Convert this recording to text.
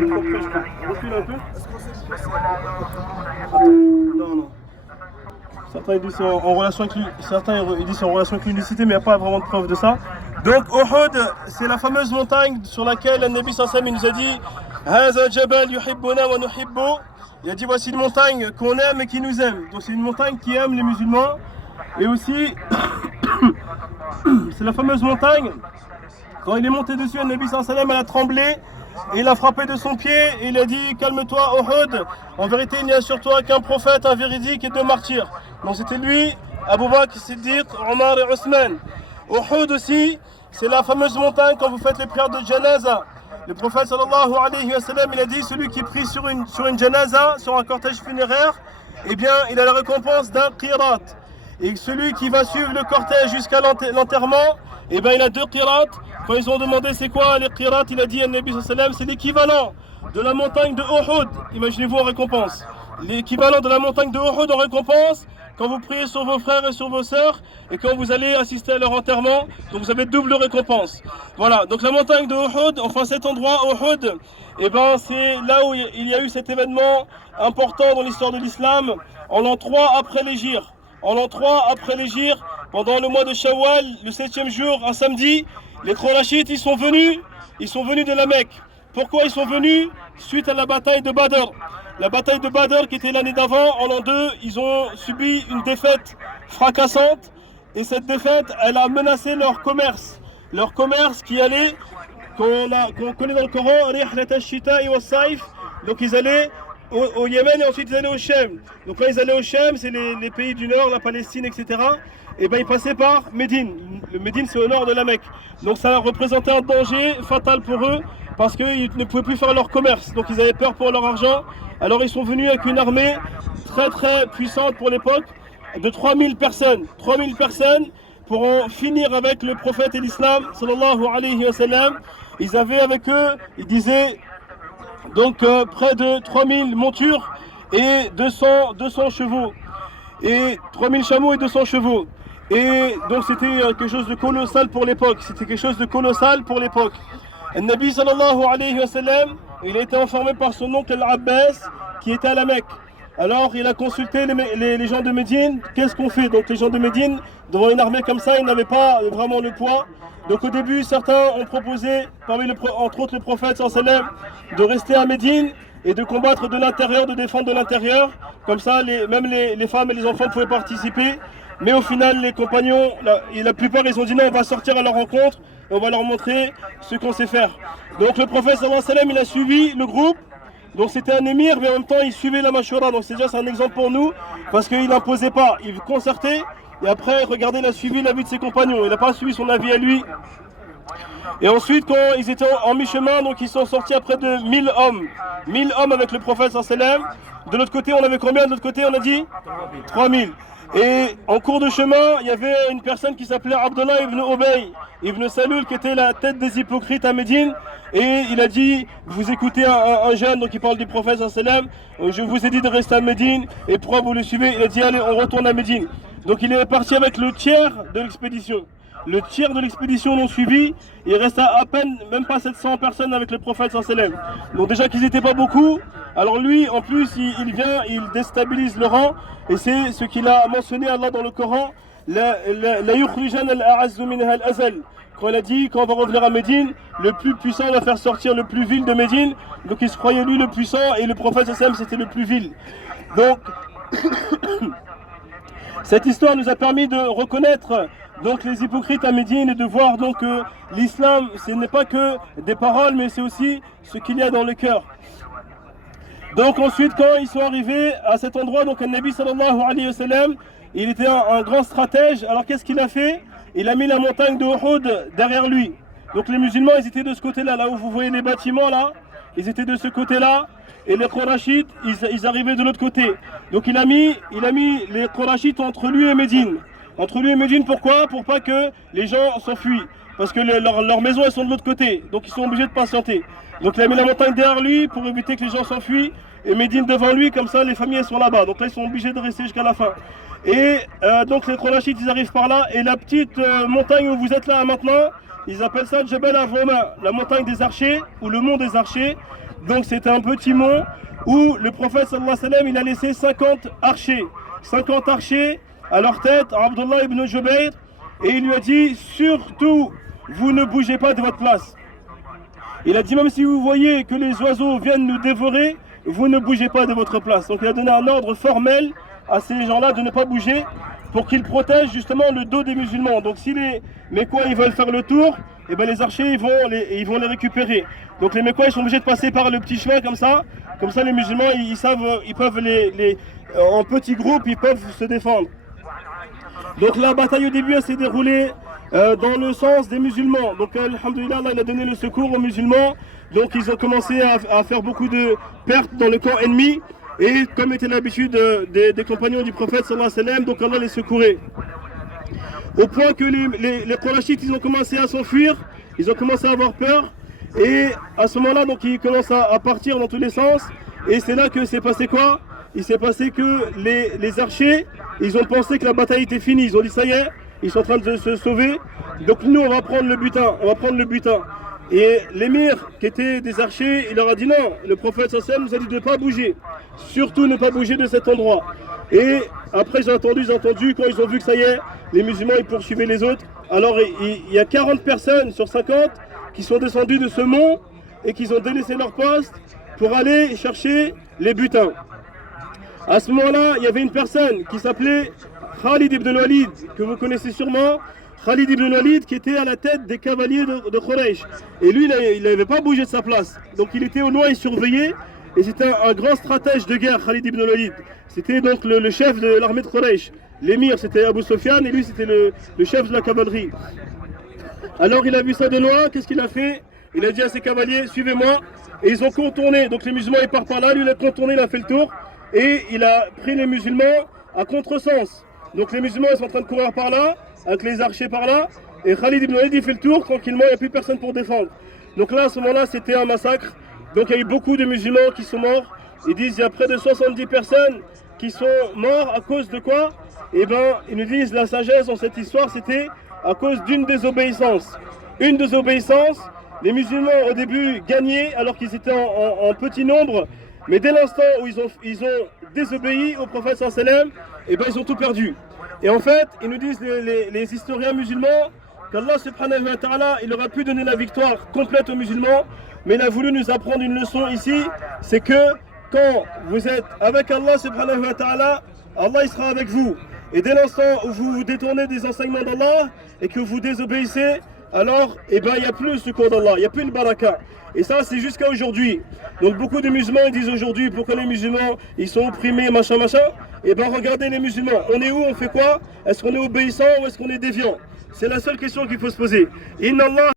Recule un peu. Non, non. Certains ils disent en relation avec l'unicité, mais il n'y a pas vraiment de preuve de ça. Donc Uhud, c'est la fameuse montagne sur laquelle le Nabi sallallahu alayhi wa sallam nous a dit Haza jabal yuhibbuna wa nuhibbu. Il a dit voici une montagne qu'on aime et qui nous aime. Donc c'est une montagne qui aime les musulmans. Et aussi, c'est la fameuse montagne, quand il est monté dessus, le Nabi sallallahu alayhi wa sallam, elle a tremblé. Et il a frappé de son pied et il a dit calme-toi Uhud, en vérité il n'y a sur toi qu'un prophète, un véridique et deux martyrs. Donc c'était lui, Abu Bakr, Siddiq, Omar et Othman. Uhud aussi, c'est la fameuse montagne quand vous faites les prières de janaza. Le prophète sallallahu alayhi wa sallam, il a dit celui qui prie sur une janaza, sur un cortège funéraire, eh bien il a la récompense d'un qirat. Et celui qui va suivre le cortège jusqu'à l'enterrement, eh bien il a deux qirats. Quand ils ont demandé c'est quoi les qirats, il a dit à Nabi sallallahu alayhi wa sallam, c'est l'équivalent de la montagne de Uhud. Imaginez-vous en récompense. L'équivalent de la montagne de Uhud en récompense, quand vous priez sur vos frères et sur vos sœurs, et quand vous allez assister à leur enterrement, donc vous avez double récompense. Voilà, donc la montagne de Uhud, enfin cet endroit Uhud, eh ben c'est là où il y a eu cet événement important dans l'histoire de l'islam, en l'an 3 après l'Hégire. En l'an 3 après l'Hégire, pendant le mois de Shawwal, le 7e jour, un samedi, les Khurachites ils sont venus de la Mecque. Pourquoi ils sont venus? Suite à la bataille de Badr. La bataille de Badr qui était l'année d'avant, en l'an 2, ils ont subi une défaite fracassante. Et cette défaite, elle a menacé leur commerce. Leur commerce qui allait, qu'on connaît dans le Coran, Rihlat al-Shita wa Saif. Donc ils allaient au Yémen et ensuite ils allaient au Shem. Donc quand ils allaient au Shem, c'est les pays du nord, la Palestine, etc. Et ben ils passaient par Médine. Le Médine c'est au nord de la Mecque. Donc ça représentait un danger fatal pour eux parce qu'ils ne pouvaient plus faire leur commerce. Donc ils avaient peur pour leur argent. Alors ils sont venus avec une armée très très puissante pour l'époque de 3000 personnes. 3000 personnes pour en finir avec le prophète et l'islam sallallahu alayhi wa sallam. Ils avaient avec eux, ils disaient donc près de 3000 montures et 200 chevaux. Et 3000 chameaux et 200 chevaux. Et donc c'était quelque chose de colossal pour l'époque. C'était quelque chose de colossal pour l'époque. Le Nabi sallallahu alayhi wa sallam, il a été informé par son oncle Al-Abbas qui était à la Mecque. Alors il a consulté les gens de Médine, qu'est-ce qu'on fait? Donc les gens de Médine, devant une armée comme ça, ils n'avaient pas vraiment le poids. Donc au début, certains ont proposé, entre autres le prophète sallallahu alayhi wa sallam, de rester à Médine et de combattre de l'intérieur, de défendre de l'intérieur. Comme ça, même les femmes et les enfants pouvaient participer. Mais au final, les compagnons, la plupart, ils ont dit non, on va sortir à leur rencontre et on va leur montrer ce qu'on sait faire. Donc le prophète sallallahu alayhi wa sallam, il a suivi le groupe. Donc c'était un émir, mais en même temps, il suivait la mashura. Donc c'est un exemple pour nous, parce qu'il n'imposait pas, il concertait. Et après, regardez, il a suivi l'avis de ses compagnons. Il n'a pas suivi son avis à lui. Et ensuite, quand ils étaient en mi-chemin, donc ils sont sortis après de 1000 hommes. 1000 hommes avec le prophète sallallahu alayhi wa sallam. De l'autre côté, on avait combien? De l'autre côté, on a dit 3000. Et en cours de chemin, il y avait une personne qui s'appelait Abdullah ibn Ubay, ibn Salul, qui était la tête des hypocrites à Médine. Et il a dit, vous écoutez un jeune, donc il parle du prophète sallallahu alayhi wa sallam, je vous ai dit de rester à Médine, et pourquoi vous le suivez? Il a dit, allez, on retourne à Médine. Donc il est parti avec le tiers de l'expédition. Le tiers de l'expédition l'ont suivi, il reste à peine, même pas 700 personnes avec le prophète sallallahu alayhi wa sallam. Donc déjà qu'ils n'étaient pas beaucoup, alors lui en plus il vient, il déstabilise le rang, et c'est ce qu'il a mentionné Allah dans le Coran, la yukhrijan al-a'azzu minha al-azal. Quand il a dit, quand on va revenir à Médine, le plus puissant va faire sortir le plus vil de Médine, donc il se croyait lui le puissant, et le prophète sallallahu alayhi wa sallam c'était le plus vil. Donc cette histoire nous a permis de reconnaître donc les hypocrites à Médine et de voir donc que l'islam ce n'est pas que des paroles mais c'est aussi ce qu'il y a dans le cœur. Donc ensuite quand ils sont arrivés à cet endroit, donc le Nabi sallallahu alayhi wa sallam, il était un grand stratège. Alors qu'est-ce qu'il a fait? Il a mis la montagne de Uhud derrière lui. Donc les musulmans ils étaient de ce côté-là, là où vous voyez les bâtiments là, ils étaient de ce côté-là. Et les Khurachites, ils arrivaient de l'autre côté. Donc il a mis les Khurachites entre lui et Médine. Entre lui et Médine, pourquoi? Pour pas que les gens s'enfuient. Parce que leurs maisons, elles sont de l'autre côté. Donc ils sont obligés de patienter. Donc il a mis la montagne derrière lui pour éviter que les gens s'enfuient. Et Médine devant lui, comme ça les familles elles sont là-bas. Donc là ils sont obligés de rester jusqu'à la fin. Et donc les Khurachites, ils arrivent par là. Et la petite montagne où vous êtes là maintenant, ils appellent ça Jabal Avroma, la montagne des archers, ou le mont des archers. Donc c'était un petit mont où le prophète sallallahu alayhi wa sallam, il a laissé 50 archers. 50 archers à leur tête, Abdullah ibn Jubayr, et il lui a dit, surtout, vous ne bougez pas de votre place. Il a dit, même si vous voyez que les oiseaux viennent nous dévorer, vous ne bougez pas de votre place. Donc il a donné un ordre formel à ces gens-là de ne pas bouger pour qu'ils protègent justement le dos des musulmans. Donc si les Mécois ils veulent faire le tour, et ben les archers ils vont les récupérer. Donc les Mécois ils sont obligés de passer par le petit chemin comme ça les musulmans ils savent, ils peuvent en petits groupes ils peuvent se défendre. Donc la bataille au début elle s'est déroulée dans le sens des musulmans. Donc alhamdoulilah, Allah il a donné le secours aux musulmans. Donc ils ont commencé à faire beaucoup de pertes dans le camp ennemi. Et comme était l'habitude des compagnons du prophète sallallahu alayhi wa sallam, donc Allah les secourait. Au point que les Qurayshites ils ont commencé à s'enfuir, ils ont commencé à avoir peur. Et à ce moment-là, donc ils commencent à partir dans tous les sens. Et c'est là que s'est passé quoi? Il s'est passé que les archers, ils ont pensé que la bataille était finie. Ils ont dit ça y est, ils sont en train de se sauver. Donc nous on va prendre le butin, Et l'émir qui était des archers, il leur a dit non, le prophète sallallahu alayhi wa sallam nous a dit de ne pas bouger. Surtout ne pas bouger de cet endroit. Et après j'ai entendu quand ils ont vu que ça y est, les musulmans ils poursuivaient les autres. Alors il y a 40 personnes sur 50 qui sont descendues de ce mont et qui ont délaissé leur poste pour aller chercher les butins. À ce moment-là, il y avait une personne qui s'appelait Khalid ibn Walid, que vous connaissez sûrement. Khalid ibn Walid qui était à la tête des cavaliers de Quraysh. Et lui, il n'avait pas bougé de sa place. Donc il était au loin, il surveillait. Et c'était un grand stratège de guerre, Khalid ibn Walid. C'était donc le chef de l'armée de Quraysh. L'émir, c'était Abu Sufyan, et lui, c'était le chef de la cavalerie. Alors il a vu ça de loin, qu'est-ce qu'il a fait? Il a dit à ses cavaliers, suivez-moi. Et ils ont contourné. Donc les musulmans, ils partent par là. Lui, il a contourné, il a fait le tour. Et il a pris les musulmans à contresens. Donc les musulmans, ils sont en train de courir par là, avec les archers par là. Et Khalid ibn Walid, il fait le tour, tranquillement, il n'y a plus personne pour défendre. Donc là, à ce moment-là, c'était un massacre. Donc il y a eu beaucoup de musulmans qui sont morts. Ils disent qu'il y a près de 70 personnes qui sont mortes à cause de quoi? Eh bien, ils nous disent la sagesse dans cette histoire, c'était à cause d'une désobéissance. Une désobéissance, les musulmans au début gagnaient alors qu'ils étaient en petit nombre. Mais dès l'instant où ils ont désobéi au prophète sallallahu alayhi wa sallam, eh ben ils ont tout perdu. Et en fait, ils nous disent les historiens musulmans qu'Allah subhanahu wa ta'ala, il aurait pu donner la victoire complète aux musulmans, mais il a voulu nous apprendre une leçon ici, c'est que quand vous êtes avec Allah subhanahu wa ta'ala, Allah il sera avec vous. Et dès l'instant où vous vous détournez des enseignements d'Allah et que vous désobéissez, alors eh ben, il n'y a plus le secours d'Allah, il n'y a plus le baraka. Et ça c'est jusqu'à aujourd'hui. Donc beaucoup de musulmans ils disent aujourd'hui pourquoi les musulmans ils sont opprimés, machin. Et ben regardez les musulmans, on est où, on fait quoi? Est-ce qu'on est obéissant ou est-ce qu'on est déviant? C'est la seule question qu'il faut se poser. Inna Allah